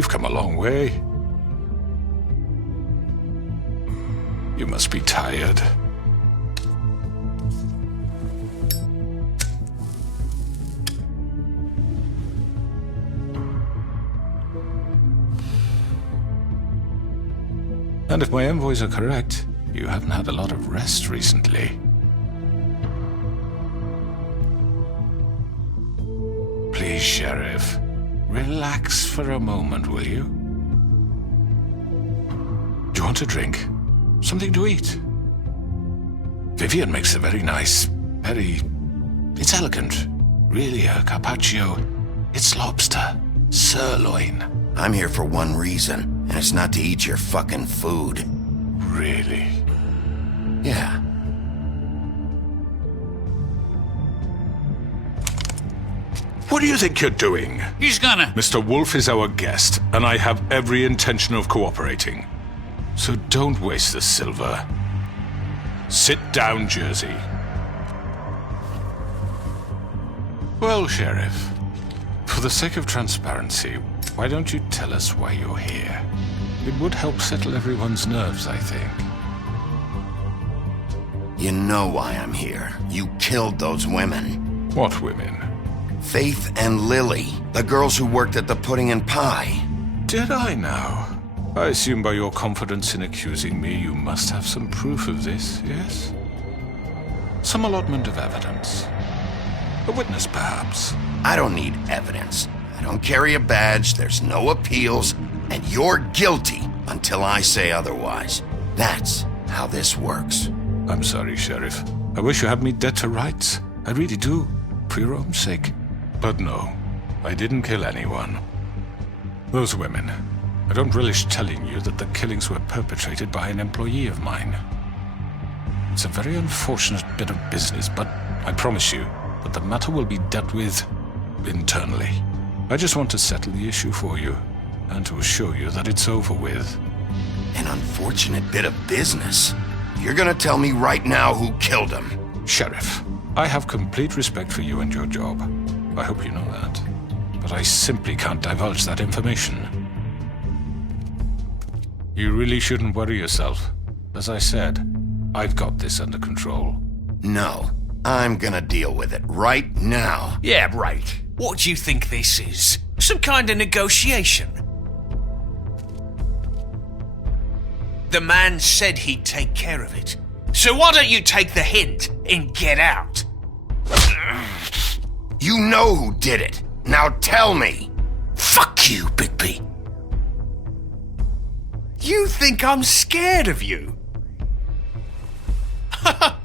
You've come a long way. You must be tired. And if my envoys are correct, you haven't had a lot of rest recently. Please, Sheriff, relax for a moment, will you? Do you want a drink? Something to eat? Vivian makes a very nice, it's elegant. Really a carpaccio. It's lobster. Sirloin. I'm here for one reason, and it's not to eat your fucking food. Really? Yeah. What do you think you're doing? He's gonna... Mr. Wolf is our guest, and I have every intention of cooperating. So don't waste the silver. Sit down, Jersey. Well, Sheriff, for the sake of transparency, why don't you tell us why you're here? It would help settle everyone's nerves, I think. You know why I'm here. You killed those women. What women? Faith and Lily, the girls who worked at the Pudding and Pie. Did I now? I assume by your confidence in accusing me, you must have some proof of this, yes? Some allotment of evidence. A witness, perhaps. I don't need evidence. I don't carry a badge, there's no appeals, and you're guilty until I say otherwise. That's how this works. I'm sorry, Sheriff. I wish you had me dead to rights. I really do, for your own sake. But no, I didn't kill anyone. Those women, I don't relish telling you that the killings were perpetrated by an employee of mine. It's a very unfortunate bit of business, but I promise you that the matter will be dealt with internally. I just want to settle the issue for you, and to assure you that it's over with. An unfortunate bit of business? You're gonna tell me right now who killed him? Sheriff, I have complete respect for you and your job. I hope you know that. But I simply can't divulge that information. You really shouldn't worry yourself. As I said, I've got this under control. No, I'm gonna deal with it right now. Yeah, right. What do you think this is? Some kind of negotiation? The man said he'd take care of it. So why don't you take the hint and get out? You know who did it. Now tell me. Fuck you, Bigby. You think I'm scared of you?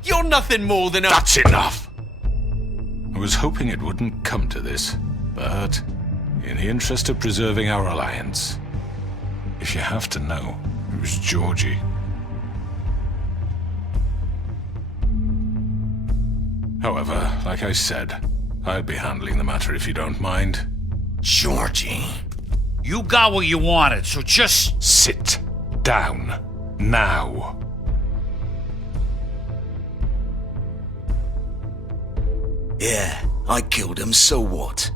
You're nothing more than a... That's enough! I was hoping it wouldn't come to this, but in the interest of preserving our alliance, if you have to know, it was Georgie. However, like I said, I'll be handling the matter if you don't mind. Georgie. You got what you wanted, so just... Sit down. Now. Yeah, I killed him, so what?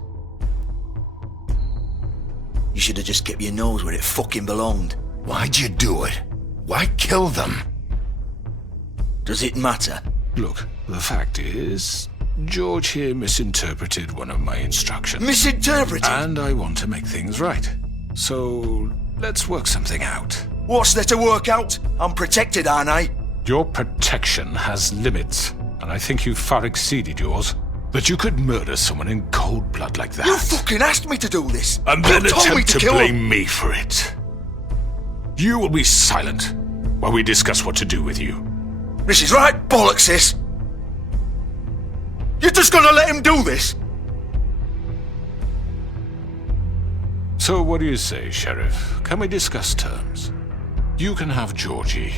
You should have just kept your nose where it fucking belonged. Why'd you do it? Why kill them? Does it matter? Look, the fact is, George here misinterpreted one of my instructions. Misinterpreted? And I want to make things right. So, let's work something out. What's there to work out? I'm protected, aren't I? Your protection has limits, and I think you've far exceeded yours. That you could murder someone in cold blood like that. You fucking asked me to do this. And then You told me attempt to kill blame him. me for it. You will be silent while we discuss what to do with you. This is right bollocks, sis. You're just gonna let him do this? So what do you say, Sheriff? Can we discuss terms? You can have Georgie.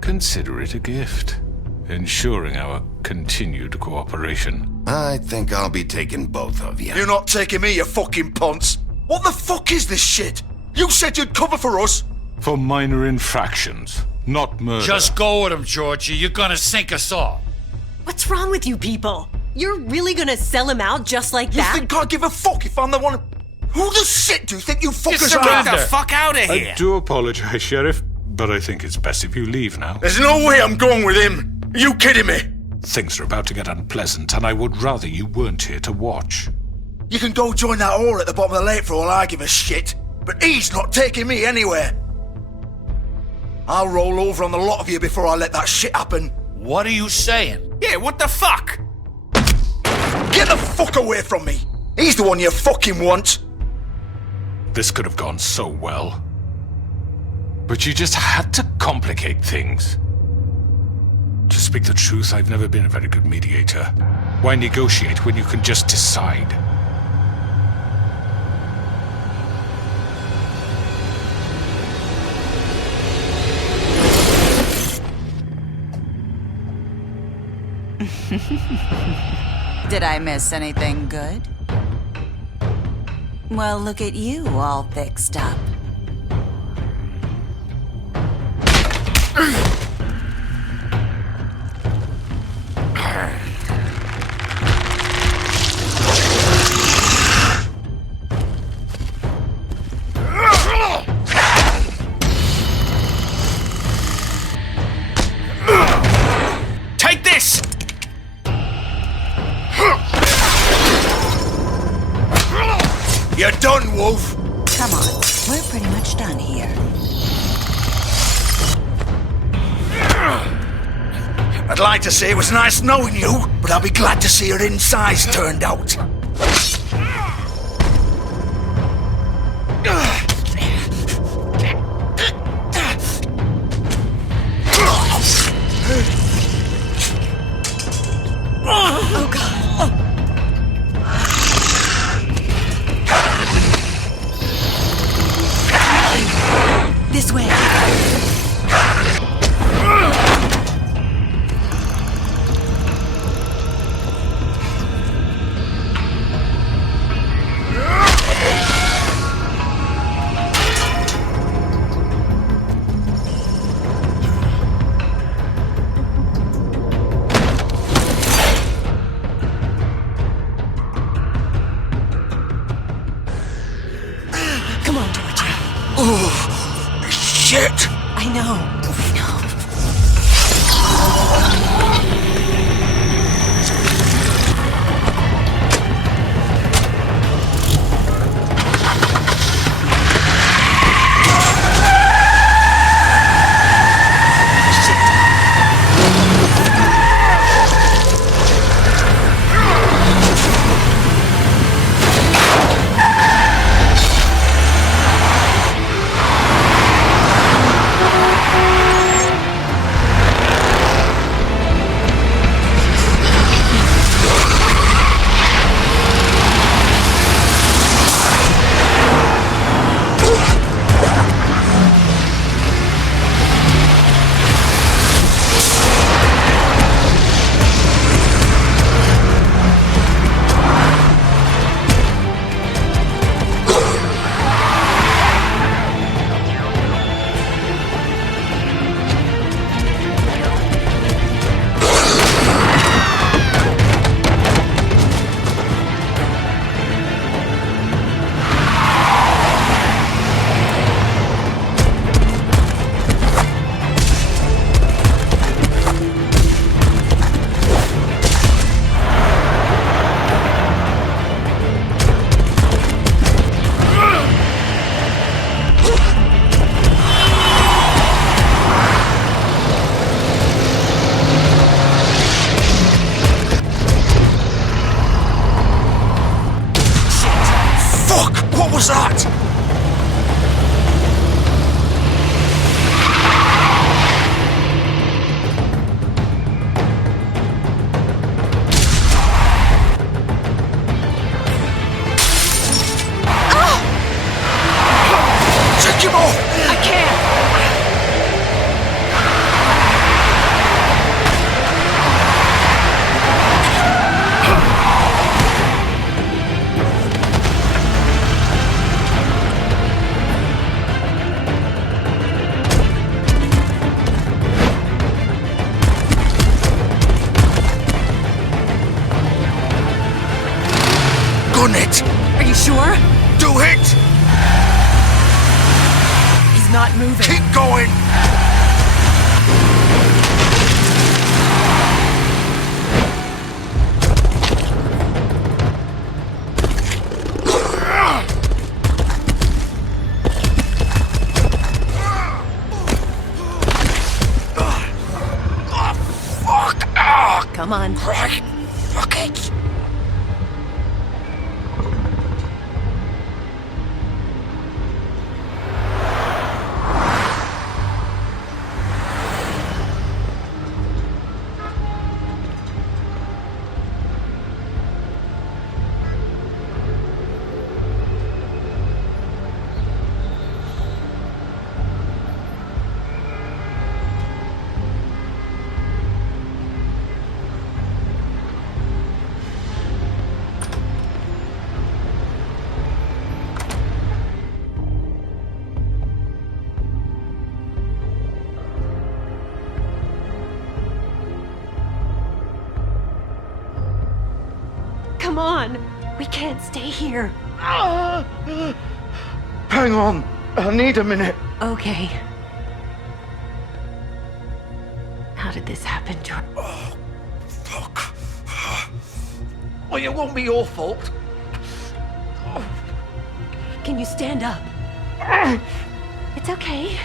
Consider it a gift, ensuring our continued cooperation. I think I'll be taking both of you. You're not taking me, you fucking ponce. What the fuck is this shit? You said you'd cover for us. For minor infractions, not murder. Just go with him, Georgie. You're gonna sink us all. What's wrong with you people? You're really gonna sell him out just like You that? think I give a fuck if I'm the one... Who the shit do you think you fuckers Just get are? the fuck out of here! I do apologize, Sheriff, but I think it's best if you leave now. There's no way I'm going with him. Are you kidding me? Things are about to get unpleasant, and I would rather you weren't here to watch. You can go join that whore at the bottom of the lake for all I give a shit, but he's not taking me anywhere. I'll roll over on the lot of you before I let that shit happen. What are you saying? Yeah, what the fuck? Get the fuck away from me! He's the one you fucking want! This could have gone so well. But you just had to complicate things. To speak the truth, I've never been a very good mediator. Why negotiate when you can just decide? Did I miss anything good? Well, look at you, all fixed up. Take this! You're done, Wolf! Come on, we're pretty much done here. I'd like to say it was nice knowing you, but I'll be glad to see your insides turned out. Oh, God. This way. Come on, Georgia. Shit! I know. was that? Take him off! I can't! Gun it! Are you sure? Do hit! He's not moving. Keep going! Come on. Right. Fuck it. Come on. We can't stay here. Hang on. I need a minute. Okay. How did this happen, George? Oh, fuck. Well, it won't be your fault. Can you stand up? It's okay.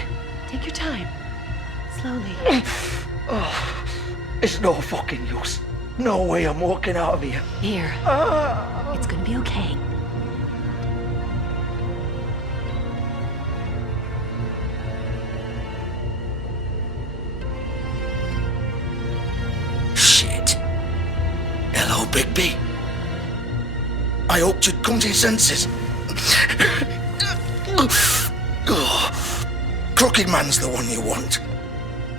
Take your time. Slowly. Oh, it's no fucking use. No way I'm walking out of here. Here. It's gonna be okay. Shit. Hello, Bigby. I hoped you'd come to your senses. Crooked Man's the one you want.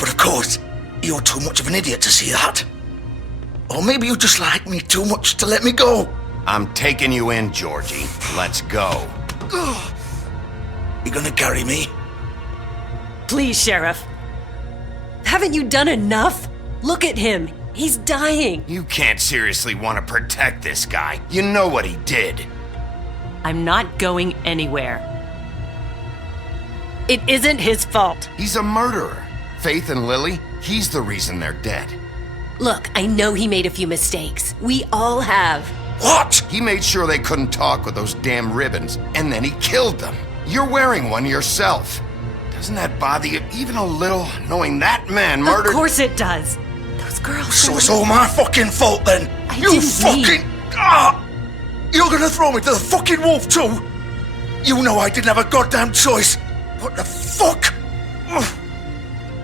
But of course, you're too much of an idiot to see that. Or maybe you just like me too much to let me go. I'm taking you in, Georgie. Let's go. You gonna carry me? Please, Sheriff. Haven't you done enough? Look at him. He's dying. You can't seriously want to protect this guy. You know what he did. I'm not going anywhere. It isn't his fault. He's a murderer. Faith and Lily, he's the reason they're dead. Look, I know he made a few mistakes. We all have. What? He made sure they couldn't talk with those damn ribbons, and then he killed them. You're wearing one yourself. Doesn't that bother you even a little, knowing that man murdered... Of course it does. Those girls... So it's all my fucking fault then? You didn't fucking... You're gonna throw me to the fucking wolf too? You know I didn't have a goddamn choice. What the fuck?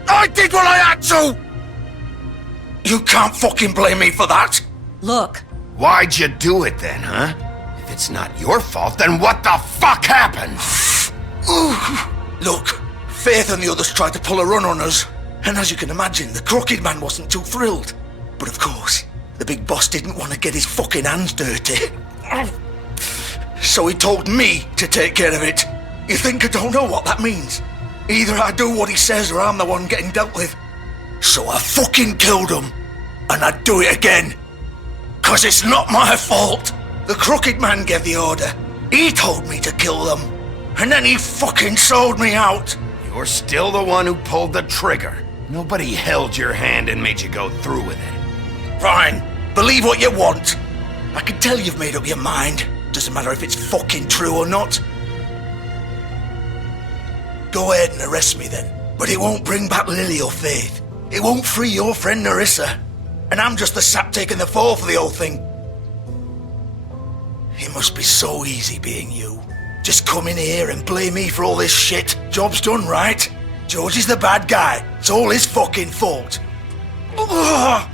I did what I had to! You can't fucking blame me for that! Look. Why'd you do it then, huh? If it's not your fault, then what the fuck happened? Look, Faith and the others tried to pull a run on us. And as you can imagine, the Crooked Man wasn't too thrilled. But of course, the big boss didn't want to get his fucking hands dirty. So he told me to take care of it. You think I don't know what that means? Either I do what he says or I'm the one getting dealt with. So I fucking killed him. And I'd do it again. 'Cause it's not my fault. The Crooked Man gave the order. He told me to kill them. And then he fucking sold me out. You're still the one who pulled the trigger. Nobody held your hand and made you go through with it. Fine. Believe what you want. I can tell you've made up your mind. Doesn't matter if it's fucking true or not. Go ahead and arrest me then. But it won't bring back Lily or Faith. It won't free your friend Nerissa. And I'm just the sap taking the fall for the whole thing. It must be so easy being you. Just come in here and blame me for all this shit. Job's done, right? George is the bad guy. It's all his fucking fault. But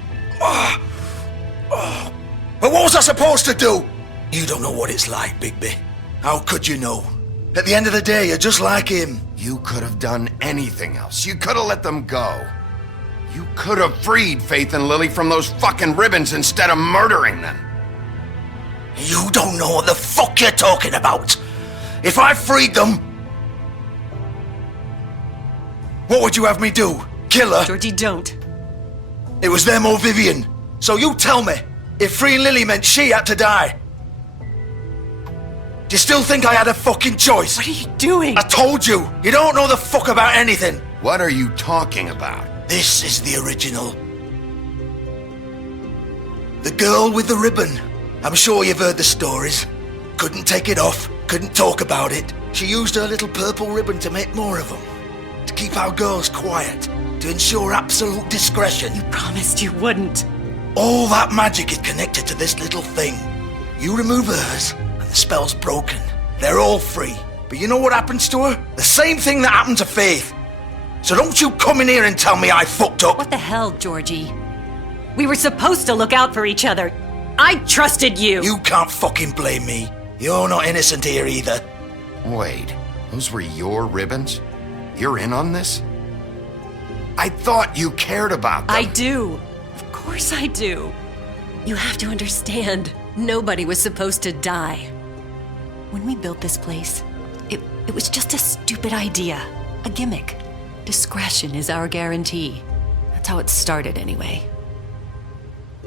what was I supposed to do? You don't know what it's like, Bigby. How could you know? At the end of the day, you're just like him. You could have done anything else. You could have let them go. You could have freed Faith and Lily from those fucking ribbons instead of murdering them. You don't know what the fuck you're talking about. If I freed them... What would you have me do? Kill her? Georgie, don't. It was them or Vivian. So you tell me, if freeing Lily meant she had to die. Do you still think I had a fucking choice? What are you doing? I told you, you don't know the fuck about anything. What are you talking about? This is the original. The girl with the ribbon. I'm sure you've heard the stories. Couldn't take it off, couldn't talk about it. She used her little purple ribbon to make more of them. To keep our girls quiet. To ensure absolute discretion. You promised you wouldn't. All that magic is connected to this little thing. You remove hers, and the spell's broken. They're all free. But you know what happens to her? The same thing that happened to Faith. So don't you come in here and tell me I fucked up. What the hell, Georgie? We were supposed to look out for each other. I trusted you. You can't fucking blame me. You're not innocent here either. Wait, those were your ribbons? You're in on this? I thought you cared about them. I do. Of course I do. You have to understand, nobody was supposed to die. When we built this place, it was just a stupid idea. A gimmick. Discretion is our guarantee. That's how it started anyway.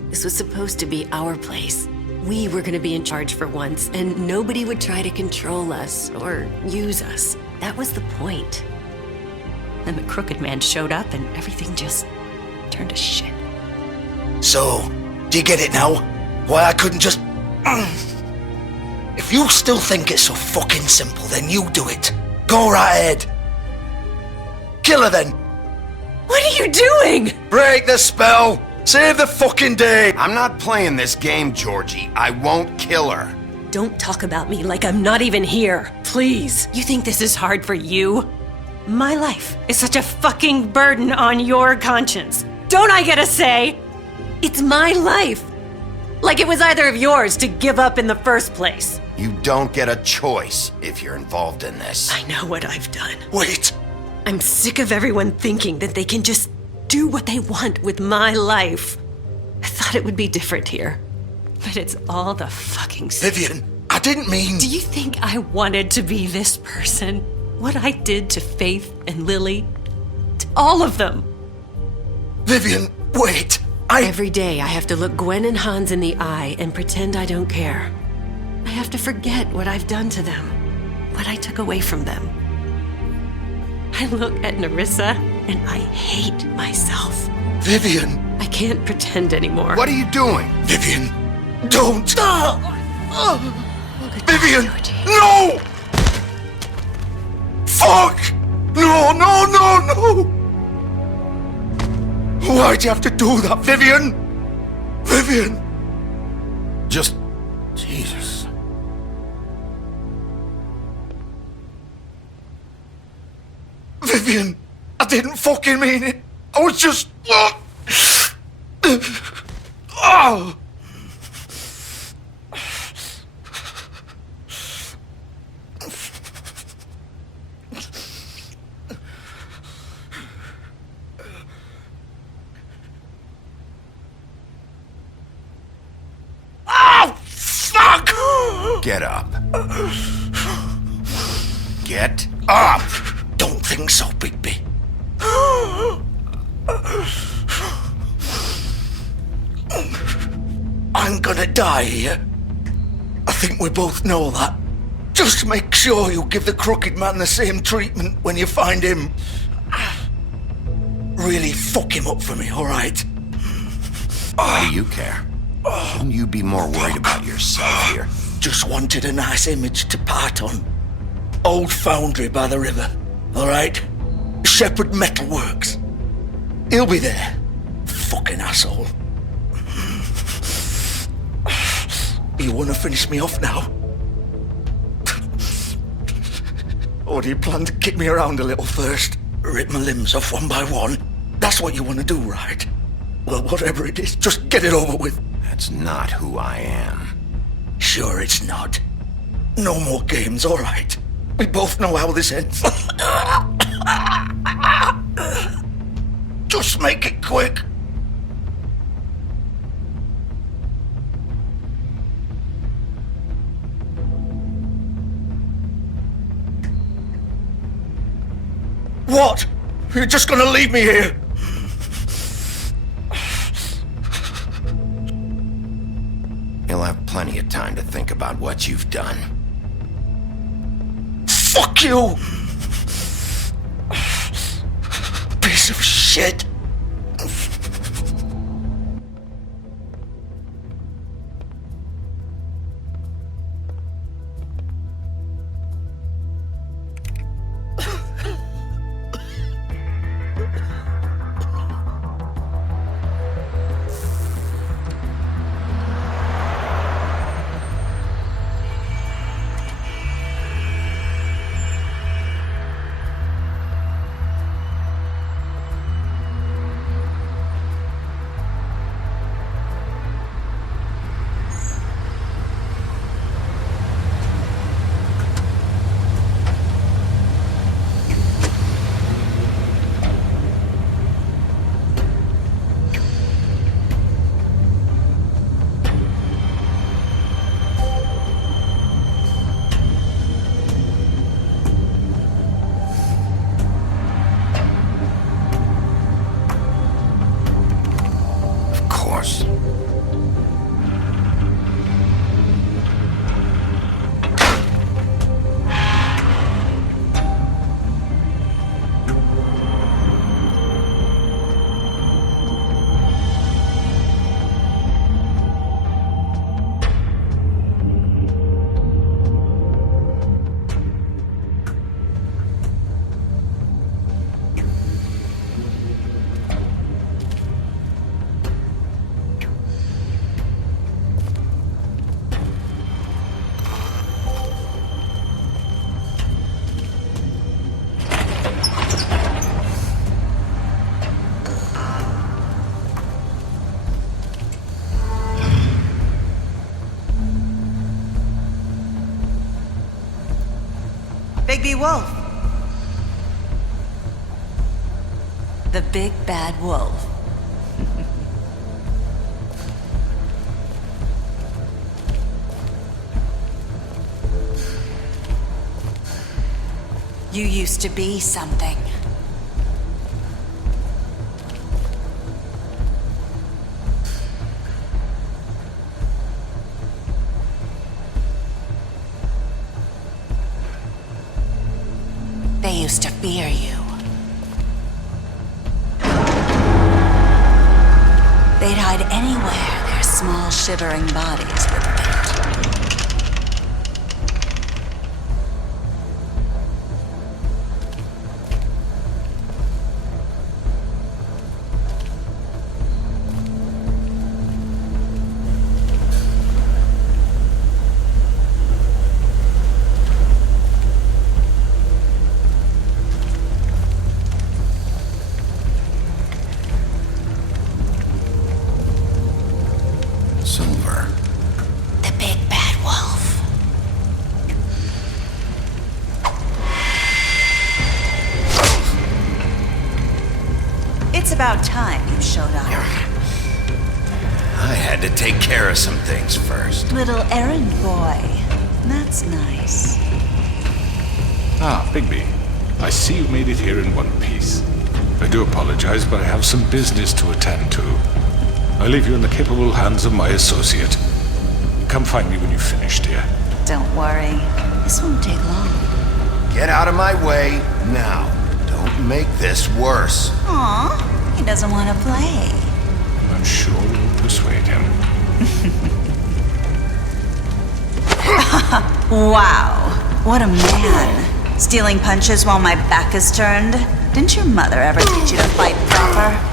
This was supposed to be our place. We were gonna be in charge for once, and nobody would try to control us or use us. That was the point. Then the crooked man showed up and everything just turned to shit. So, do you get it now? Why I couldn't just... If you still think it's so fucking simple, then you do it. Go right ahead. Kill her then. What are you doing? Break the spell. Save the fucking day. I'm not playing this game, Georgie. I won't kill her. Don't talk about me like I'm not even here. Please. You think this is hard for you? My life is such a fucking burden on your conscience. Don't I get a say? It's my life. Like it was either of yours to give up in the first place. You don't get a choice if you're involved in this. I know what I've done. Wait. I'm sick of everyone thinking that they can just do what they want with my life. I thought it would be different here. But it's all the fucking same. Vivian, I didn't mean... Do you think I wanted to be this person? What I did to Faith and Lily? To all of them? Vivian, wait. Every day I have to look Gwen and Hans in the eye and pretend I don't care. I have to forget what I've done to them. What I took away from them. I look at Nerissa and I hate myself. Vivian. I can't pretend anymore. What are you doing? Vivian, don't. Vivian, Georgie. no! Fuck! No, no, no, no! Why'd you have to do that, Vivian? Vivian! Just... Jesus. Vivian, I didn't fucking mean it. I was just... Oh! Get up. Get up! Don't think so, Bigby. I'm gonna die here. I think we both know that. Just make sure you give the crooked man the same treatment when you find him. Really fuck him up for me, alright? Why do you care? Shouldn't you be more worried about yourself here? Just wanted a nice image to part on. Old foundry by the river, alright? Shepherd Metalworks. He'll be there. Fucking asshole. You wanna finish me off now? Or do you plan to kick me around a little first? Rip my limbs off one by one? That's what you wanna do, right? Well, whatever it is, just get it over with. That's not who I am. Sure it's not. No more games, alright. We both know how this ends. Just make it quick. What? You're just gonna leave me here? You'll have plenty of time to think about what you've done. Fuck you! Piece of shit! Bigby Wolf. The big bad wolf. You used to be something. They used to fear you. They'd hide anywhere their small, shivering bodies would fit. Silver. The big bad wolf. It's about time you showed up. I had to take care of some things first. Little errand boy. That's nice. Ah, Bigby. I see you made it here in one piece. I do apologize, but I have some business to attend to. I leave you in the capable hands of my associate. Come find me when you've finished, dear. Don't worry. This won't take long. Get out of my way now. Don't make this worse. Aw, he doesn't want to play. I'm sure we'll persuade him. Wow, what a man. Stealing punches while my back is turned? Didn't your mother ever teach you to fight proper?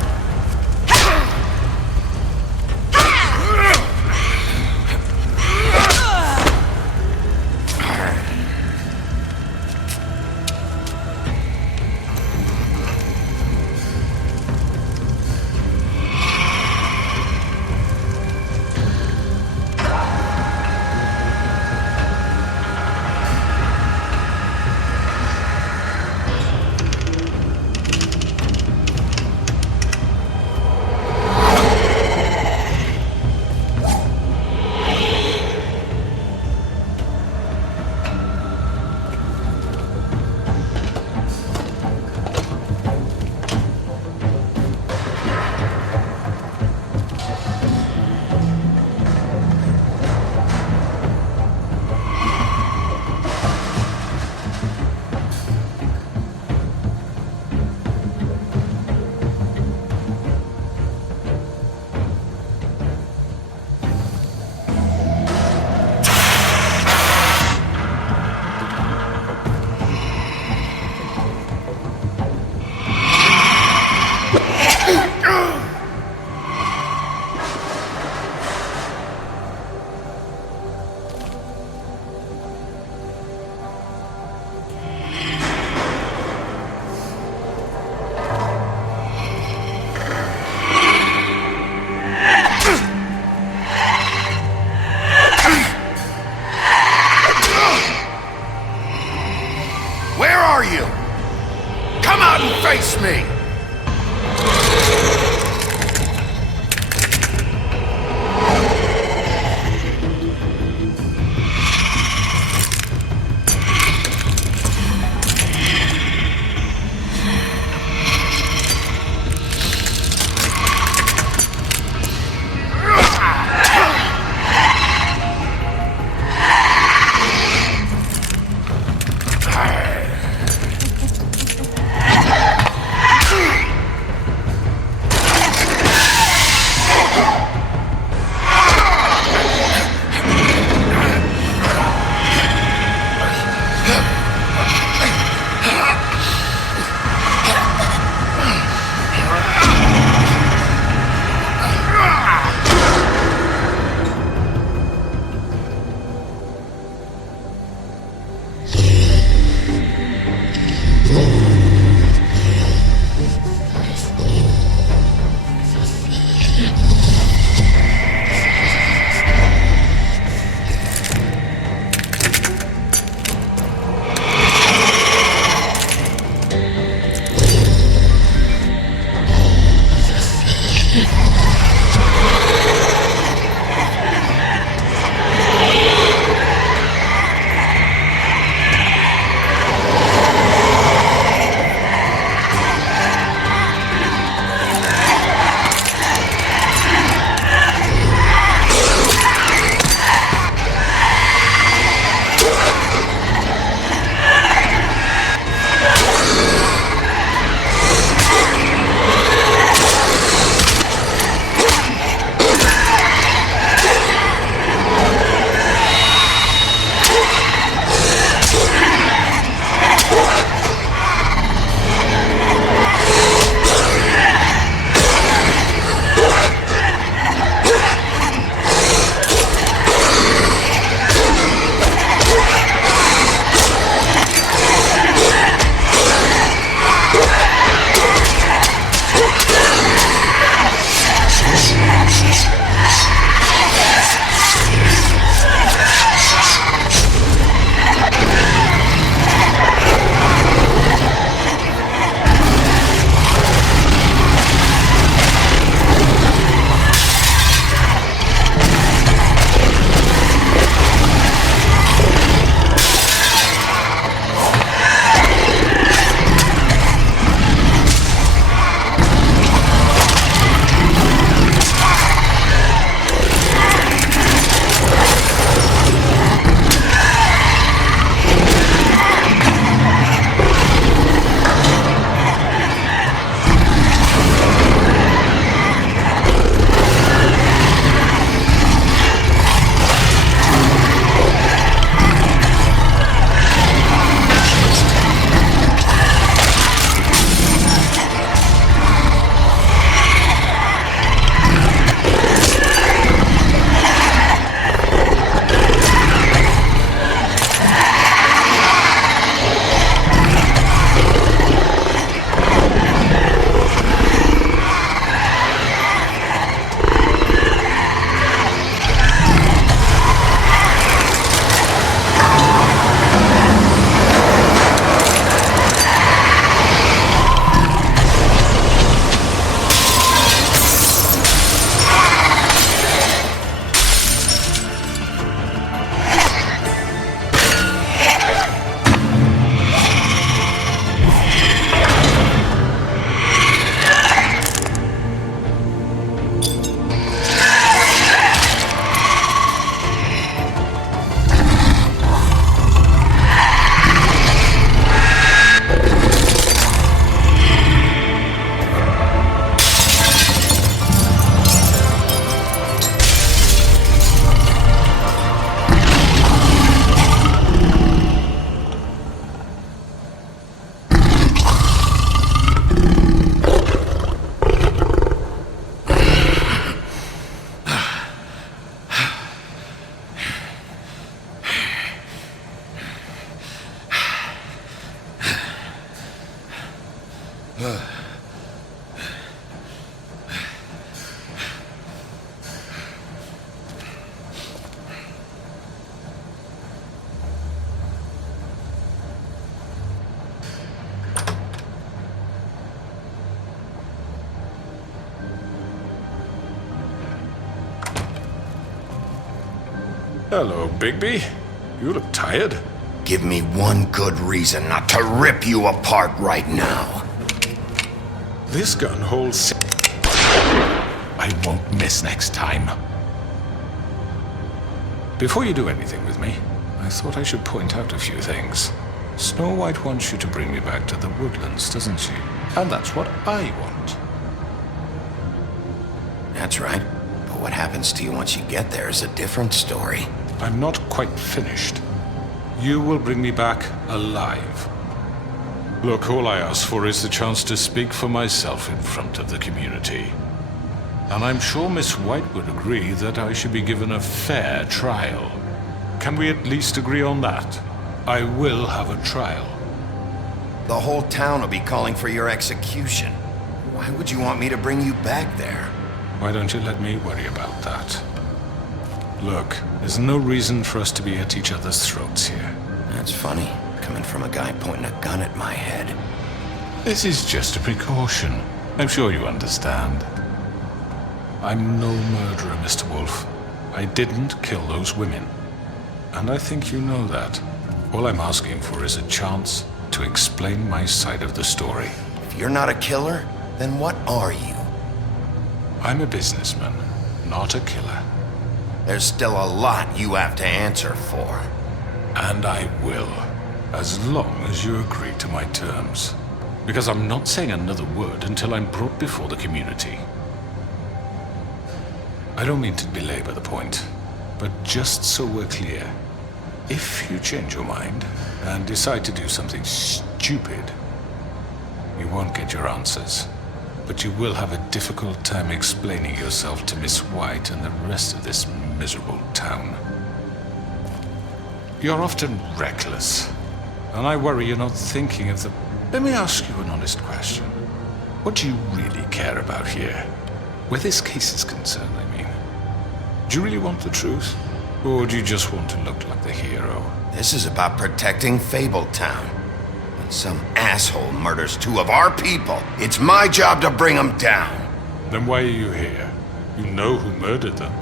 Hello, Bigby. You look tired. Give me one good reason not to rip you apart right now. This gun holds... I won't miss next time. Before you do anything with me, I thought I should point out a few things. Snow White wants you to bring me back to the woodlands, doesn't she? And that's what I want. That's right. But what happens to you once you get there is a different story. I'm not quite finished. You will bring me back alive. Look, all I ask for is the chance to speak for myself in front of the community. And I'm sure Miss White would agree that I should be given a fair trial. Can we at least agree on that? I will have a trial. The whole town will be calling for your execution. Why would you want me to bring you back there? Why don't you let me worry about that? Look, there's no reason for us to be at each other's throats here. That's funny, coming from a guy pointing a gun at my head. This is just a precaution. I'm sure you understand. I'm no murderer, Mr. Wolf. I didn't kill those women. And I think you know that. All I'm asking for is a chance to explain my side of the story. If you're not a killer, then what are you? I'm a businessman, not a killer. There's still a lot you have to answer for. And I will, as long as you agree to my terms. Because I'm not saying another word until I'm brought before the community. I don't mean to belabor the point, but just so we're clear, if you change your mind and decide to do something stupid, you won't get your answers. But you will have a difficult time explaining yourself to Miss White and the rest of this miserable town. You're often reckless, and I worry you're not thinking of the... Let me ask you an honest question. What do you really care about here? Where this case is concerned, I mean. Do you really want the truth? Or do you just want to look like the hero? This is about protecting Fabletown. When some asshole murders two of our people, it's my job to bring them down. Then why are you here? You know who murdered them.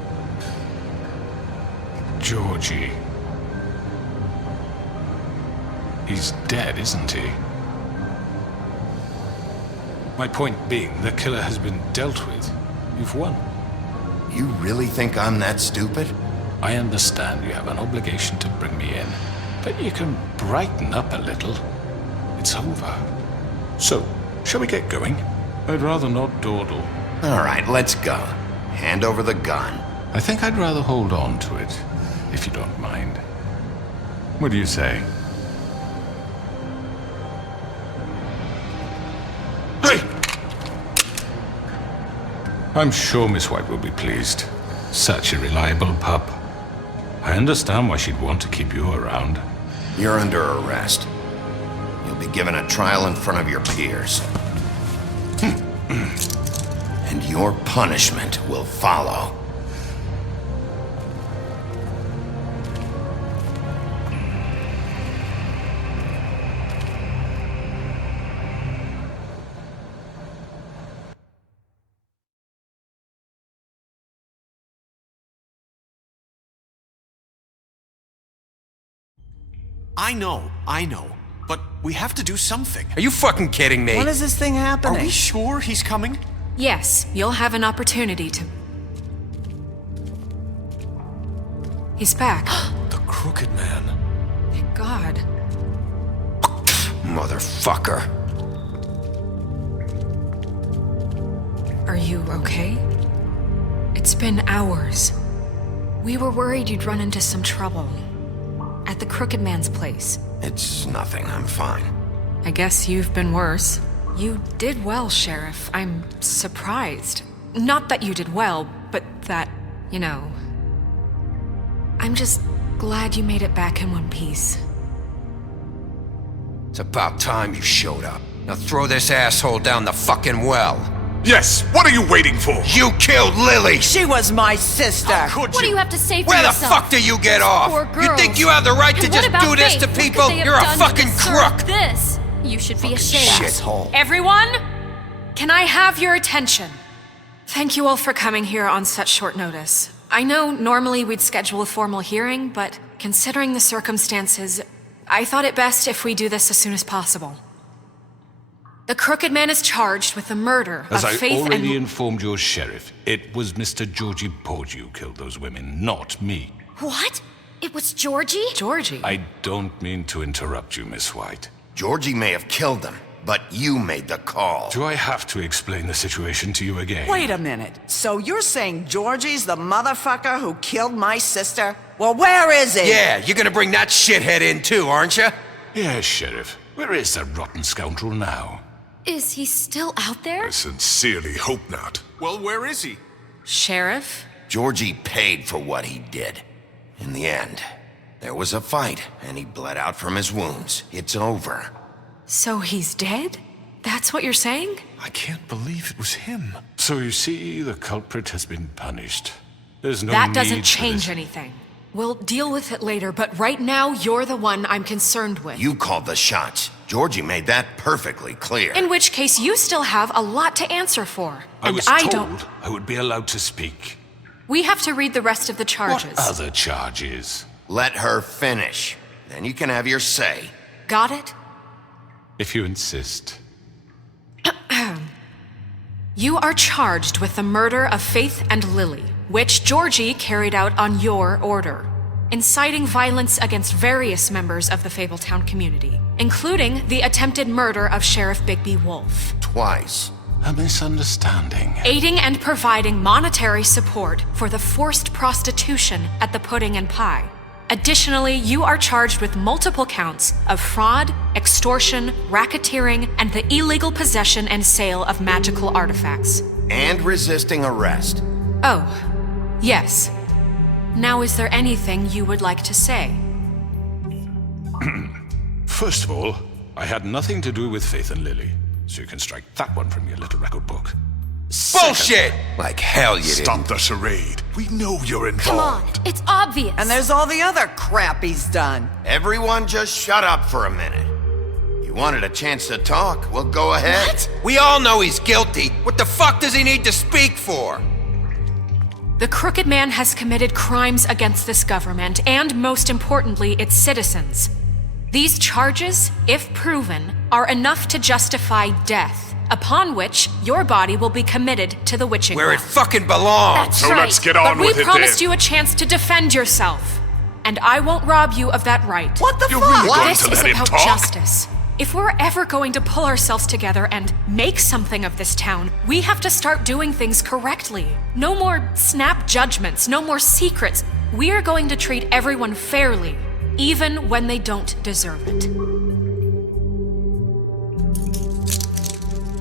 Georgie. He's dead, isn't he? My point being, the killer has been dealt with. You've won. You really think I'm that stupid? I understand you have an obligation to bring me in, but you can brighten up a little. It's over. So, shall we get going? I'd rather not dawdle. All right, let's go. Hand over the gun. I think I'd rather hold on to it, if you don't mind. What do you say? Hey! I'm sure Miss White will be pleased. Such a reliable pup. I understand why she'd want to keep you around. You're under arrest. You'll be given a trial in front of your peers. And your punishment will follow. I know. But we have to do something. Are you fucking kidding me? When is this thing Are happening? we sure he's coming? Yes, you'll have an opportunity to... He's back. The Crooked Man. Thank God. Motherfucker. Are you okay? It's been hours. We were worried you'd run into some trouble. At the Crooked Man's place. It's nothing, I'm fine. I guess you've been worse. You did well, Sheriff. I'm surprised. Not that you did well, but that, you know... I'm just glad you made it back in one piece. It's about time you showed up. Now throw this asshole down the fucking well. Yes, what are you waiting for? You killed Lily! She was my sister! What do you have to say for Where the yourself? fuck do you get off? Poor You girls. think you have the right to And just what about do this Faith? to What could people? they have You're a done to fucking deserve crook! This. You should be ashamed. Shithole. Everyone, can I have your attention? Thank you all for coming here on such short notice. I know normally we'd schedule a formal hearing, but considering the circumstances, I thought it best if we do this as soon as possible. The Crooked Man is charged with the murder As of I Faith and... already informed your sheriff, it was Mr. Georgie Porgy who killed those women, not me. What? It was Georgie? Georgie? I don't mean to interrupt you, Miss White. Georgie may have killed them, but you made the call. Do I have to explain the situation to you again? Wait a minute. So you're saying Georgie's the motherfucker who killed my sister? Well, where is he? Yeah, you're gonna bring that shithead in too, aren't you? Yes, Sheriff. Where is that rotten scoundrel now? Is he still out there? I sincerely hope not. Well, where is he? Sheriff? Georgie paid for what he did. In the end, there was a fight, and he bled out from his wounds. It's over. So he's dead? That's what you're saying? I can't believe it was him. So you see, the culprit has been punished. There's no That need doesn't for change this. anything. We'll deal with it later, but right now you're the one I'm concerned with. You called the shots. Georgie made that perfectly clear. In which case, you still have a lot to answer for. I And was I told don't. I would be allowed to speak. We have to read the rest of the charges. What other charges? Let her finish. Then you can have your say. Got it? If you insist. You are charged with the murder of Faith and Lily, which Georgie carried out on your order, inciting violence against various members of the Fabletown community, including the attempted murder of Sheriff Bigby Wolf. Twice. A misunderstanding. Aiding and providing monetary support for the forced prostitution at the Pudding and Pie. Additionally, you are charged with multiple counts of fraud, extortion, racketeering, and the illegal possession and sale of magical artifacts. And resisting arrest. Oh, yes. Now, is there anything you would like to say? First of all, I had nothing to do with Faith and Lily, so you can strike that one from your little record book. Bullshit! Like hell you didn't. Stop the charade. We know you're involved. Come on, it's obvious. And there's all the other crap he's done. Everyone just shut up for a minute. You wanted a chance to talk? Well, go ahead. What? We all know he's guilty. What the fuck does he need to speak for? The Crooked Man has committed crimes against this government and, most importantly, its citizens. These charges, if proven, are enough to justify death, upon which your body will be committed to the witching Where it well. fucking belongs. That's So right. let's get But on we with it promised then. you a chance to defend yourself, and I won't rob you of that right. What the You're fuck? really going This to is let him about talk? justice. If we're ever going to pull ourselves together and make something of this town, we have to start doing things correctly. No more snap judgments, no more secrets. We are going to treat everyone fairly, even when they don't deserve it.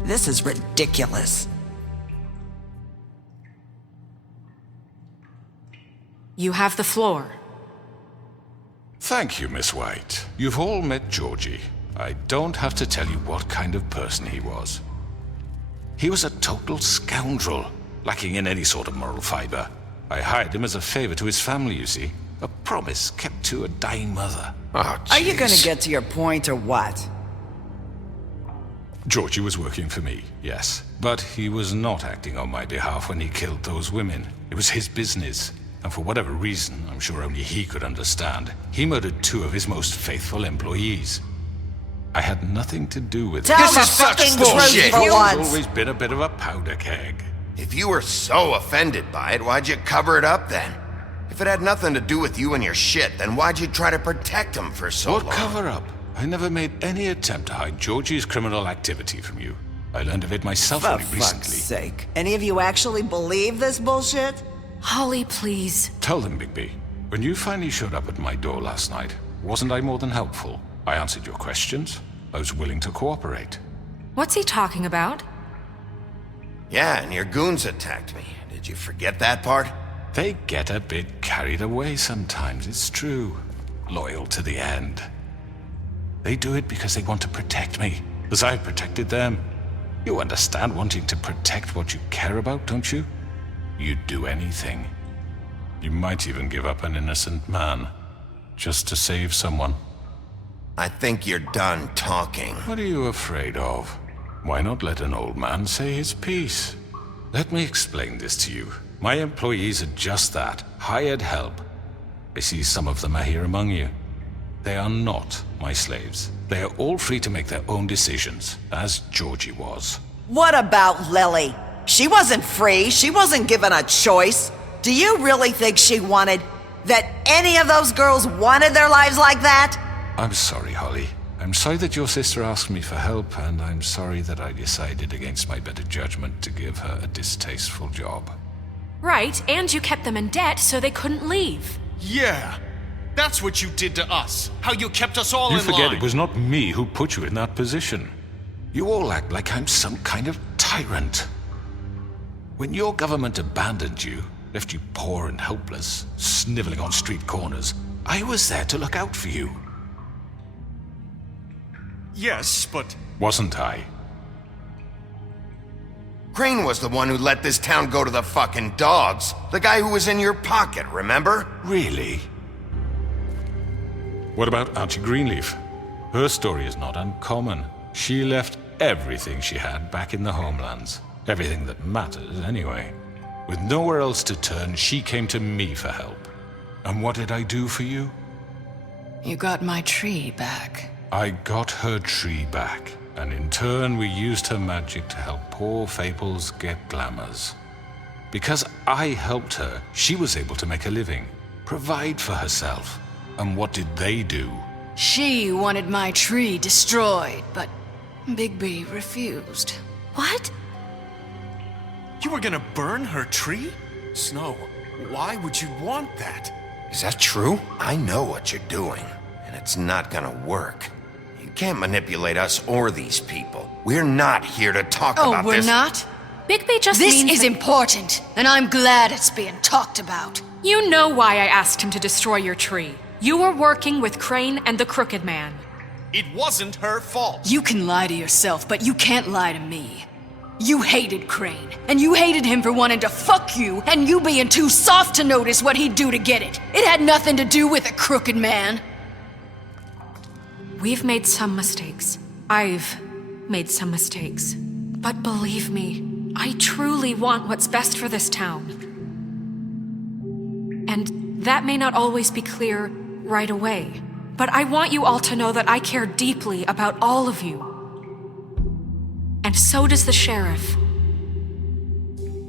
This is ridiculous. You have the floor. Thank you, Miss White. You've all met Georgie. I don't have to tell you what kind of person he was. He was a total scoundrel, lacking in any sort of moral fiber. I hired him as a favor to his family, you see. A promise kept to a dying mother. Oh, Are you gonna jeez. get to your point or what? Georgie was working for me, yes. But he was not acting on my behalf when he killed those women. It was his business. And for whatever reason, I'm sure only he could understand, he murdered 2 of his most faithful employees. I had nothing to do with it. Tell This the is such fucking bullshit. truth for He's once. always been a bit of a powder keg. If you were so offended by it, why'd you cover it up then? If it had nothing to do with you and your shit, then why'd you try to protect him for so What long? cover up? I never made any attempt to hide Georgie's criminal activity from you. I learned of it myself For only fuck's recently. sake. Any of you actually believe this bullshit? Holly, please. Tell them, Bigby. When you finally showed up at my door last night, wasn't I more than helpful? I answered your questions. I was willing to cooperate. What's he talking about? Yeah, and your goons attacked me. Did you forget that part? They get a bit carried away sometimes, it's true. Loyal to the end. They do it because they want to protect me, as I've protected them. You understand wanting to protect what you care about, don't you? You'd do anything. You might even give up an innocent man, just to save someone. I think you're done talking. What are you afraid of? Why not let an old man say his piece? Let me explain this to you. My employees are just that, hired help. I see some of them are here among you. They are not my slaves. They are all free to make their own decisions, as Georgie was. What about Lily? She wasn't free. She wasn't given a choice. Do you really think she wanted... that any of those girls wanted their lives like that? I'm sorry, Holly. I'm sorry that your sister asked me for help, and I'm sorry that I decided against my better judgment to give her a distasteful job. Right, and you kept them in debt so they couldn't leave. Yeah, that's what you did to us. How you kept us all in line. You forget it was not me who put you in that position. You all act like I'm some kind of tyrant. When your government abandoned you, left you poor and helpless, sniveling on street corners, I was there to look out for you. Yes, but... Wasn't I? Crane was the one who let this town go to the fucking dogs. The guy who was in your pocket, remember? Really? What about Auntie Greenleaf? Her story is not uncommon. She left everything she had back in the homelands. Everything that matters, anyway. With nowhere else to turn, she came to me for help. And what did I do for you? You got my tree back. I got her tree back, and in turn we used her magic to help poor Fables get glamours. Because I helped her, she was able to make a living, provide for herself. And what did they do? She wanted my tree destroyed, but Bigby refused. What? You were gonna burn her tree? Snow, why would you want that? Is that true? I know what you're doing, and it's not gonna work. You can't manipulate us or these people. We're not here to talk about this. Oh, we're not? Bigby just This means is important, and I'm glad it's being talked about. You know why I asked him to destroy your tree. You were working with Crane and the Crooked Man. It wasn't her fault. You can lie to yourself, but you can't lie to me. You hated Crane, and you hated him for wanting to fuck you, and you being too soft to notice what he'd do to get it. It had nothing to do with a Crooked Man. We've made some mistakes. I've made some mistakes. But believe me, I truly want what's best for this town. And that may not always be clear right away, but I want you all to know that I care deeply about all of you. And so does the sheriff.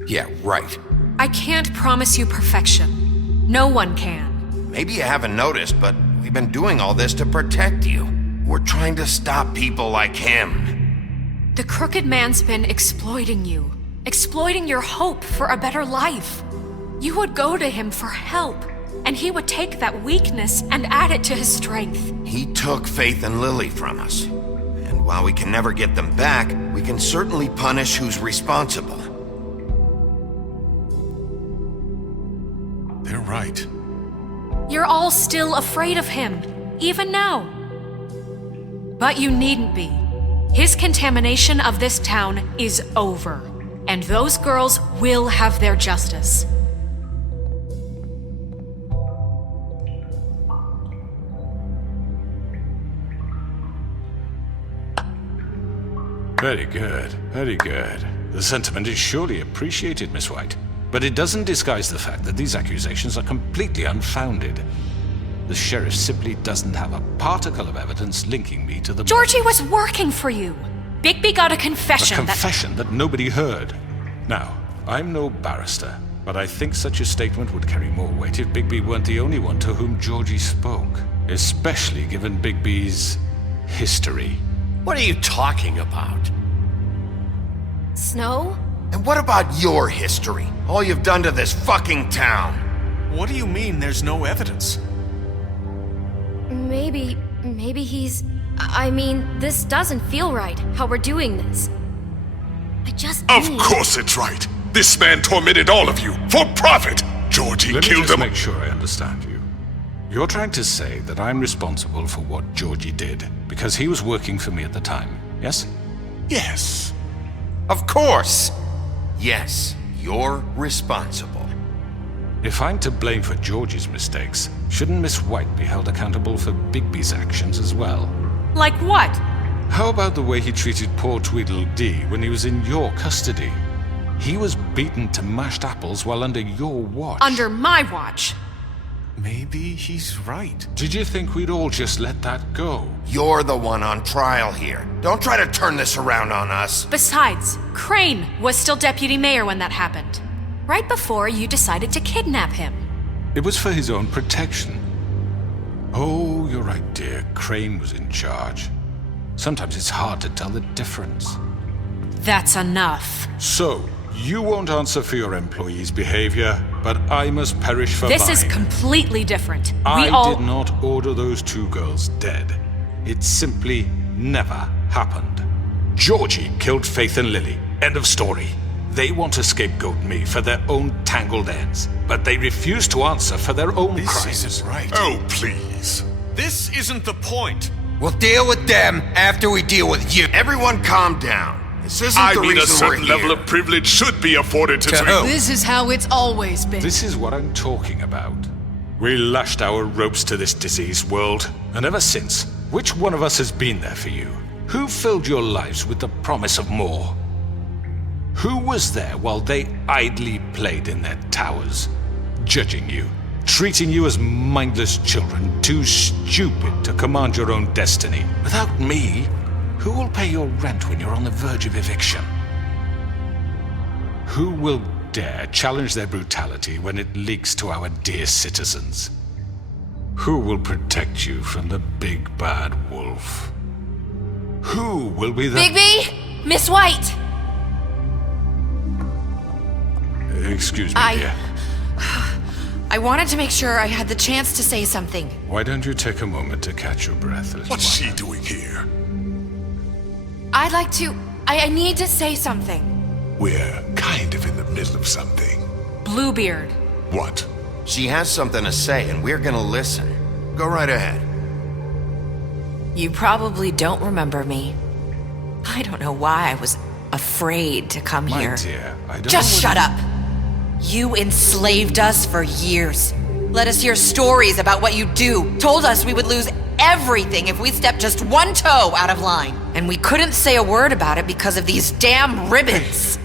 Yeah, right. I can't promise you perfection. No one can. Maybe you haven't noticed, but we've been doing all this to protect you. We're trying to stop people like him. The Crooked Man's been exploiting you, exploiting your hope for a better life. You would go to him for help, and he would take that weakness and add it to his strength. He took Faith and Lily from us. And while we can never get them back, we can certainly punish who's responsible. They're right. You're all still afraid of him, even now. But you needn't be. His contamination of this town is over, and those girls will have their justice. Very good, very good. The sentiment is surely appreciated, Miss White. But it doesn't disguise the fact that these accusations are completely unfounded. The sheriff simply doesn't have a particle of evidence linking me to the... Georgie was working for you. Bigby got a confession A confession that nobody heard. Now, I'm no barrister, but I think such a statement would carry more weight if Bigby weren't the only one to whom Georgie spoke. Especially given Bigby's history. What are you talking about? Snow? And what about your history? All you've done to this fucking town? What do you mean there's no evidence? Maybe he's... I mean, this doesn't feel right, how we're doing this. Of course it's right. This man tormented all of you, for profit! Georgie Let me killed just him. make sure I understand you. You're trying to say that I'm responsible for what Georgie did, because he was working for me at the time, yes? Yes. Of course! Yes, you're responsible. If I'm to blame for Georgie's mistakes, shouldn't Miss White be held accountable for Bigby's actions as well? Like what? How about the way he treated poor Tweedledee when he was in your custody? He was beaten to mashed apples while under your watch. Under my watch. Maybe he's right. Did you think we'd all just let that go? You're the one on trial here. Don't try to turn this around on us. Besides, Crane was still deputy mayor when that happened. Right before you decided to kidnap him. It was for his own protection. Oh, you're right, dear. Crane was in charge. Sometimes it's hard to tell the difference. That's enough. So, you won't answer for your employees' behavior, but I must perish for This mine. is completely different. I did not order those 2 girls dead. It simply never happened. Georgie killed Faith and Lily. End of story. They want to scapegoat me for their own tangled ends, but they refuse to answer for their own crimes. This isn't right. Oh, please. This isn't the point. We'll deal with them after we deal with you. Everyone calm down. This isn't I the mean, a reason we're certain here. level of privilege should be afforded to... who? This is how it's always been. This is what I'm talking about. We lashed our ropes to this diseased world, and ever since, which one of us has been there for you? Who filled your lives with the promise of more? Who was there while they idly played in their towers, judging you, treating you as mindless children, too stupid to command your own destiny? Without me, who will pay your rent when you're on the verge of eviction? Who will dare challenge their brutality when it leaks to our dear citizens? Who will protect you from the big bad wolf? Who will be the... Bigby! Miss White! Excuse me, dear. I wanted to make sure I had the chance to say something. Why don't you take a moment to catch your breath, little What's one? she doing here? I'd like to... I need to say something. We're kind of in the middle of something. Bluebeard. What? She has something to say, and we're gonna listen. Go right ahead. You probably don't remember me. I don't know why I was afraid to come My here. dear, I don't Just know shut up! You enslaved us for years. Let us hear stories about what you do. Told us we would lose everything if we stepped just one toe out of line. And we couldn't say a word about it because of these damn ribbons.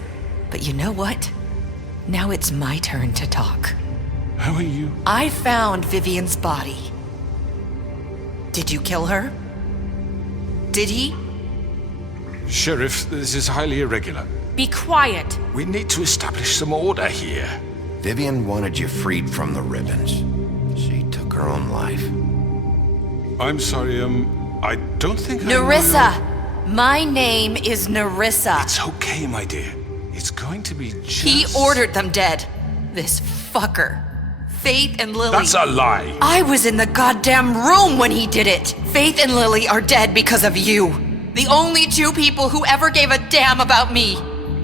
But you know what? Now it's my turn to talk. How are you? I found Vivian's body. Did you kill her? Did he? Sheriff, this is highly irregular. Be quiet. We need to establish some order here. Vivian wanted you freed from the ribbons. She took her own life. I'm sorry, I don't think I know Nerissa! your- My name is Nerissa. It's okay, my dear. It's going to be just... He ordered them dead. This fucker. Faith and Lily. That's a lie. I was in the goddamn room when he did it. Faith and Lily are dead because of you. The only 2 people who ever gave a damn about me.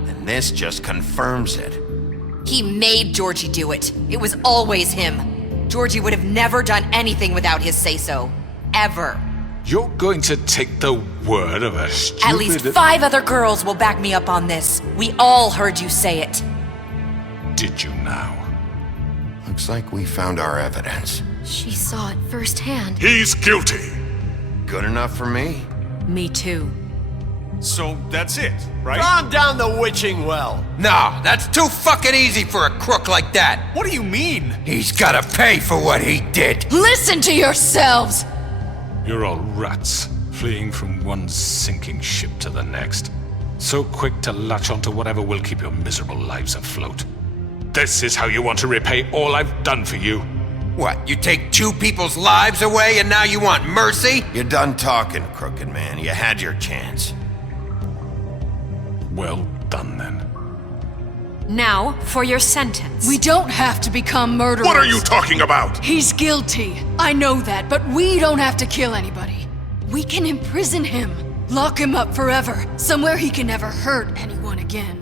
And this just confirms it. He made Georgie do it. It was always him. Georgie would have never done anything without his say-so. Ever. You're going to take the word of a stupid... At least 5 other girls will back me up on this. We all heard you say it. Did you now? Looks like we found our evidence. She saw it firsthand. He's guilty. Good enough for me. Me too. So that's it, right? Calm down the witching well. No, that's too fucking easy for a crook like that. What do you mean? He's gotta pay for what he did. Listen to yourselves! You're all rats, fleeing from one sinking ship to the next. So quick to latch onto whatever will keep your miserable lives afloat. This is how you want to repay all I've done for you? What, you take 2 people's lives away and now you want mercy? You're done talking, crooked man. You had your chance. Well done, then. Now, for your sentence. We don't have to become murderers. What are you talking about? He's guilty. I know that, but we don't have to kill anybody. We can imprison him. Lock him up forever. Somewhere he can never hurt anyone again.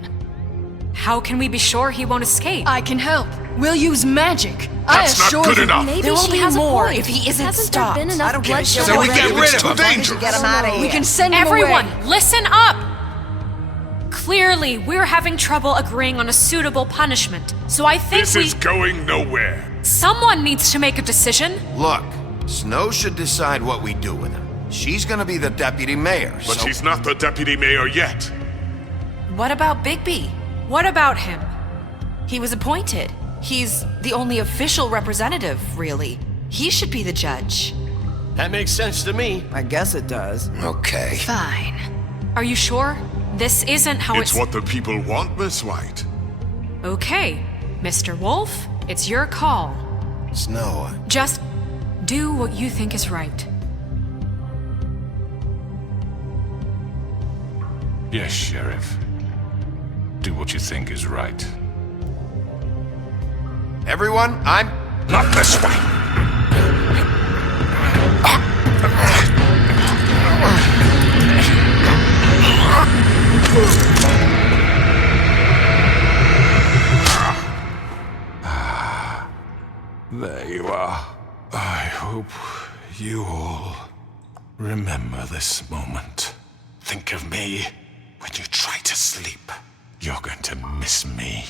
How can we be sure he won't escape? I can help. We'll use magic. That's I not assure good you. enough. Maybe There will she be has more a point. if he isn't Hasn't stopped. there been enough I don't care. bloodshed So we get already? rid of It's too him. dangerous. Get him out of here. We can send him Everyone, away. listen up! Clearly, we're having trouble agreeing on a suitable punishment. So I think This is going nowhere. someone needs to make a decision. Look, Snow should decide what we do with him. She's gonna be the deputy mayor, But so... she's not the deputy mayor yet. What about Bigby? What about him? He was appointed. He's the only official representative, really. He should be the judge. That makes sense to me. I guess it does. Okay. Fine. Are you sure? This isn't how It's what the people want, Miss White. Okay, Mr. Wolf, it's your call. Snow, Just do what you think is right. Yes, Sheriff. Do what you think is right. everyone, I'm... Not this way! There you are. I hope you all remember this moment. Think of me when you try to sleep. You're going to miss me.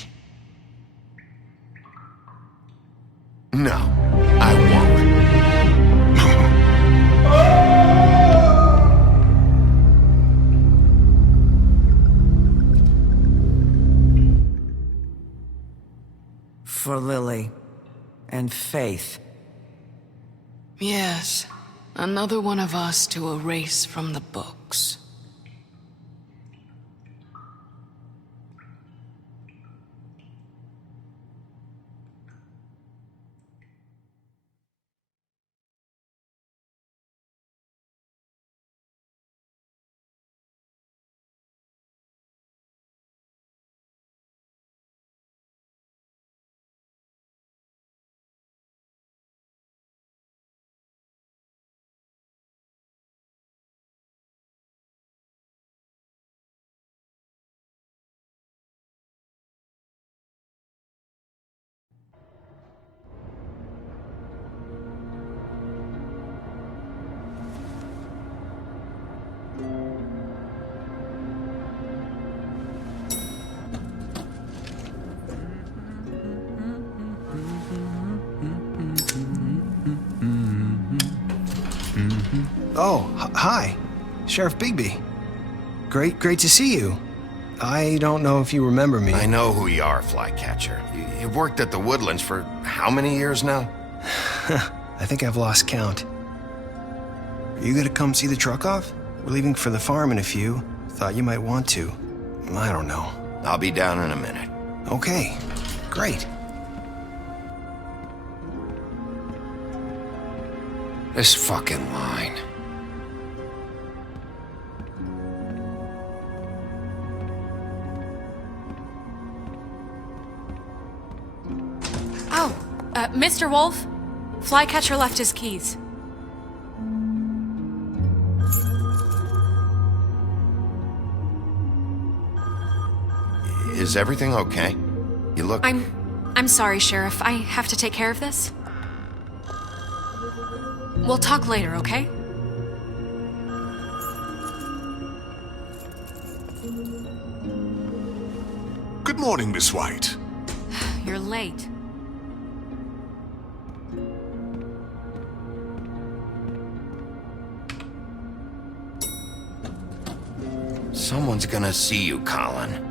No, I won't. For Lily and Faith. Yes, another one of us to erase from the books. Oh, hi. Sheriff Bigby. Great to see you. I don't know if you remember me. I know who you are, Flycatcher. You've worked at the Woodlands for how many years now? I think I've lost count. Are you gonna come see the truck off? We're leaving for the farm in a few. Thought you might want to. I don't know. I'll be down in a minute. Okay, great. This fucking line. Oh, Mr. Wolf, Flycatcher left his keys. Is everything okay? You look... I'm sorry, Sheriff. I have to take care of this. We'll talk later, okay? Good morning, Miss White. You're late. Someone's gonna see you, Colin.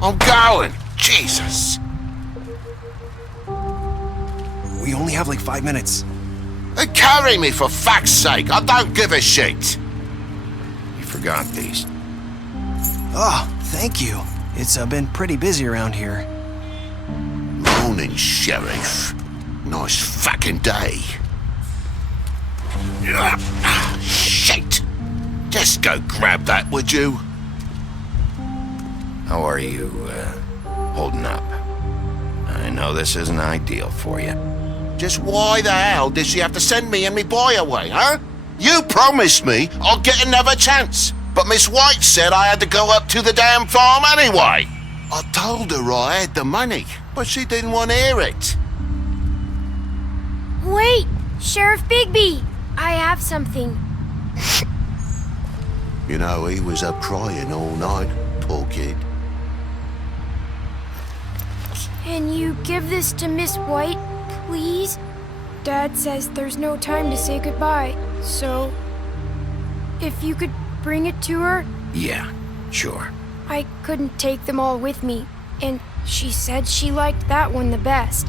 I'm going! Jesus! We only have like 5 minutes. Carry me, for fuck's sake! I don't give a shit! You forgot these. Oh, thank you. It's been pretty busy around here. Morning, Sheriff. Nice fucking day. Just go grab that, would you? How are you, holding up? I know this isn't ideal for you. Just why the hell did she have to send me and me boy away, huh? You promised me I'll get another chance, but Miss White said I had to go up to the damn farm anyway. I told her I had the money, but she didn't want to hear it. Wait, Sheriff Bigby, I have something. You know, he was up crying all night, poor kid. Can you give this to Miss White, please? Dad says there's no time to say goodbye, so if you could bring it to her? Yeah, sure. I couldn't take them all with me, and she said she liked that one the best.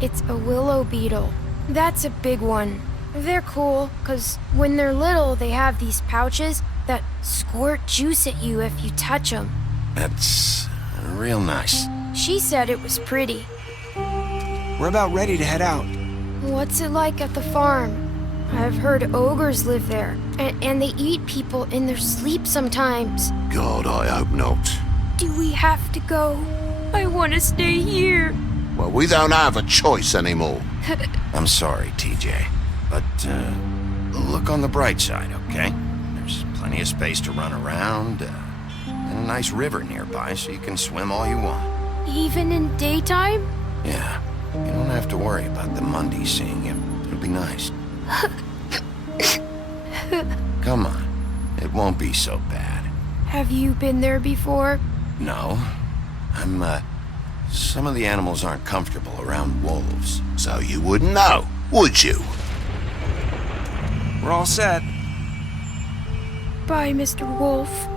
It's a willow beetle. That's a big one. They're cool, 'cause when they're little, they have these pouches that squirt juice at you if you touch them. That's real nice. She said it was pretty. We're about ready to head out. What's it like at the farm? I've heard ogres live there, and they eat people in their sleep sometimes. God, I hope not. Do we have to go? I want to stay here. Well, we don't have a choice anymore. I'm sorry, TJ, but look on the bright side, okay? There's plenty of space to run around, and a nice river nearby so you can swim all you want. Even in daytime? Yeah, you don't have to worry about the Monday seeing you. It'll be nice. Come on, it won't be so bad. Have you been there before? No, some of the animals aren't comfortable around wolves, so you wouldn't know, would you? We're all set. Bye, Mr. Wolf.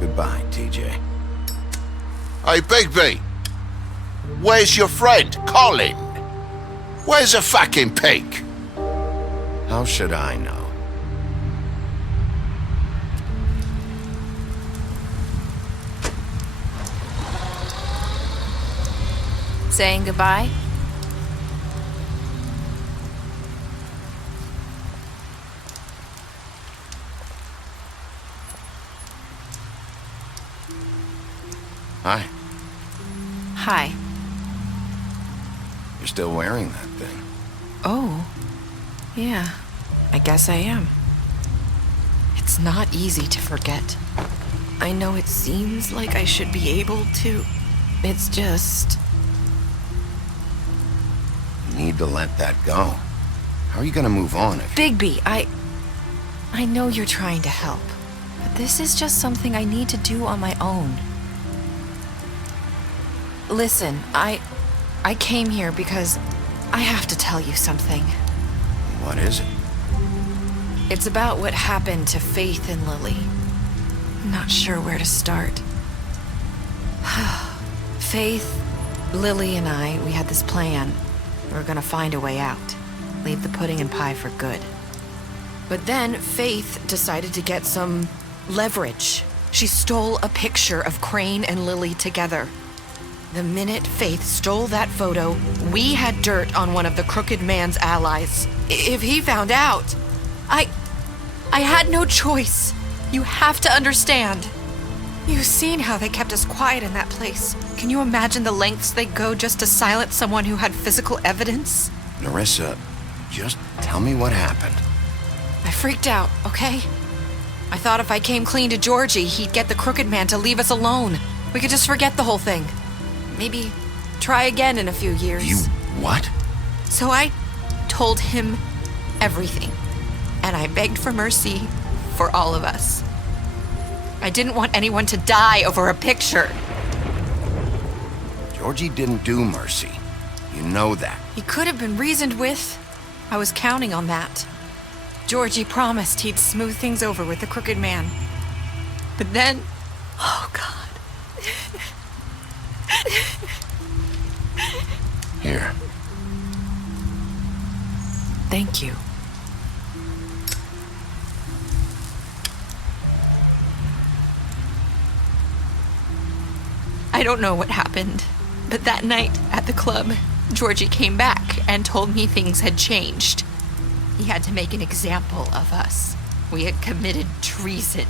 Goodbye, TJ. Hey, Bigby! Where's your friend, Colin? Where's the fucking pig? How should I know? Saying goodbye? Hi. Hi. You're still wearing that thing. Oh. Yeah. I guess I am. It's not easy to forget. I know it seems like I should be able to. It's just... You need to let that go. How are you gonna move on if... Bigby, I know you're trying to help, but this is just something I need to do on my own. Listen, I came here because I have to tell you something. What is it? It's about what happened to Faith and Lily. I'm not sure where to start. Faith, Lily, and I, we had this plan. We were gonna find a way out. Leave the pudding and pie for good. But then Faith decided to get some leverage. She stole a picture of Crane and Lily together. The minute Faith stole that photo, we had dirt on one of the Crooked Man's allies. If he found out, I had no choice. You have to understand. You've seen how they kept us quiet in that place. Can you imagine the lengths they go just to silence someone who had physical evidence? Narissa, just tell me what happened. I freaked out, okay? I thought if I came clean to Georgie, he'd get the Crooked Man to leave us alone. We could just forget the whole thing. Maybe try again in a few years. You what? So I told him everything. And I begged for mercy for all of us. I didn't want anyone to die over a picture. Georgie didn't do mercy. You know that. He could have been reasoned with. I was counting on that. Georgie promised he'd smooth things over with the Crooked Man. But then... Oh, God. Here. Thank you. I don't know what happened, but that night at the club, Georgie came back and told me things had changed. He had to make an example of us. We had committed treason.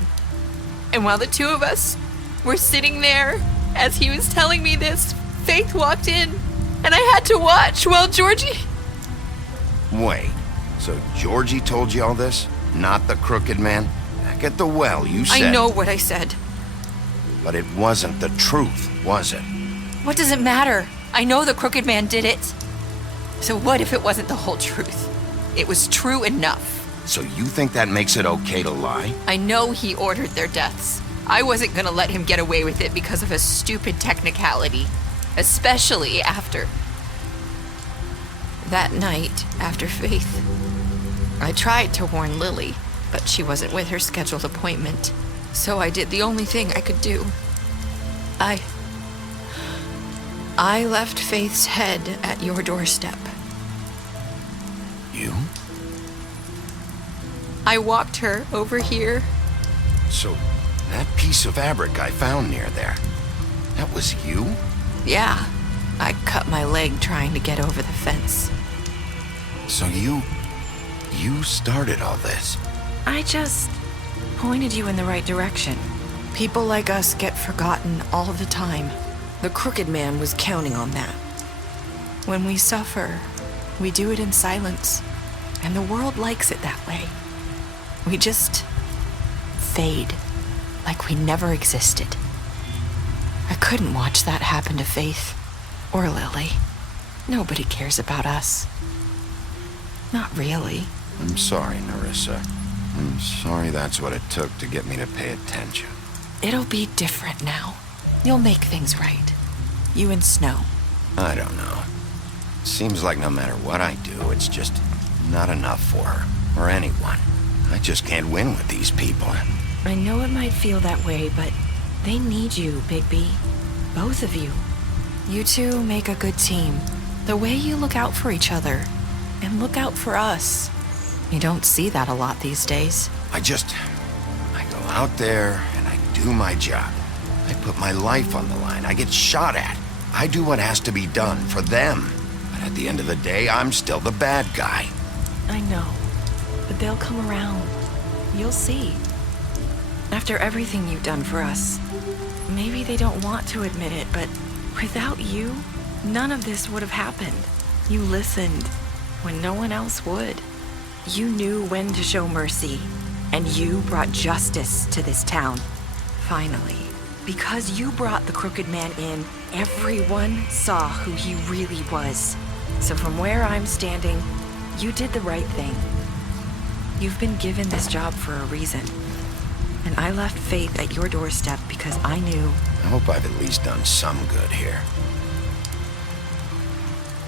And while the two of us were sitting there, as he was telling me this, Faith walked in, and I had to watch while Georgie... Wait, so Georgie told you all this? Not the crooked man? Back at the well, you said... I know what I said. But it wasn't the truth, was it? What does it matter? I know the crooked man did it. So what if it wasn't the whole truth? It was true enough. So you think that makes it okay to lie? I know he ordered their deaths. I wasn't gonna let him get away with it because of a stupid technicality. Especially after... that night, after Faith. I tried to warn Lily, but she wasn't with her scheduled appointment. So I did the only thing I could do. I left Faith's head at your doorstep. You? I walked her over here. So, that piece of fabric I found near there, that was you? Yeah. I cut my leg trying to get over the fence. So you started all this? I just pointed you in the right direction. People like us get forgotten all the time. The crooked man was counting on that. When we suffer, we do it in silence, and the world likes it that way. We just fade, like we never existed. I couldn't watch that happen to Faith, or Lily. Nobody cares about us. Not really. I'm sorry, Nerissa. I'm sorry that's what it took to get me to pay attention. It'll be different now. You'll make things right. You and Snow. I don't know. Seems like no matter what I do, it's just not enough for her, or anyone. I just can't win with these people. I know it might feel that way, but they need you, Bigby. Both of you. You two make a good team. The way you look out for each other, and look out for us. You don't see that a lot these days. I go out there and I do my job. I put my life on the line. I get shot at. I do what has to be done for them. But at the end of the day, I'm still the bad guy. I know, but they'll come around. You'll see. After everything you've done for us, maybe they don't want to admit it, but without you, none of this would have happened. You listened when no one else would. You knew when to show mercy, and you brought justice to this town. Finally. Because you brought the crooked man in, everyone saw who he really was. So from where I'm standing, you did the right thing. You've been given this job for a reason. And I left Faith at your doorstep because I knew... I hope I've at least done some good here.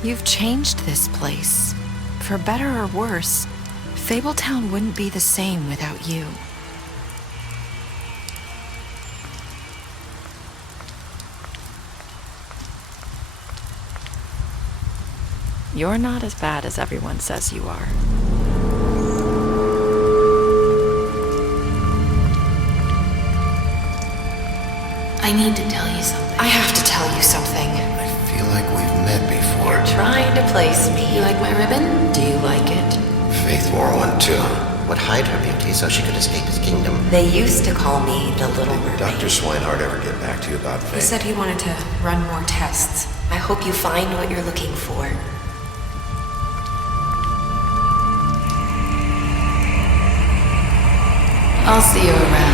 You've changed this place. For better or worse, Fabletown wouldn't be the same without you. You're not as bad as everyone says you are. I need to tell you something. I have to tell you something. I feel like we've met before. You're trying to place me. You like my ribbon? Do you like it? Faith wore one too. Would hide her beauty so she could escape his kingdom. They used to call me the Little Mermaid. Dr. Swinehart ever get back to you about Faith? He said he wanted to run more tests. I hope you find what you're looking for. I'll see you around.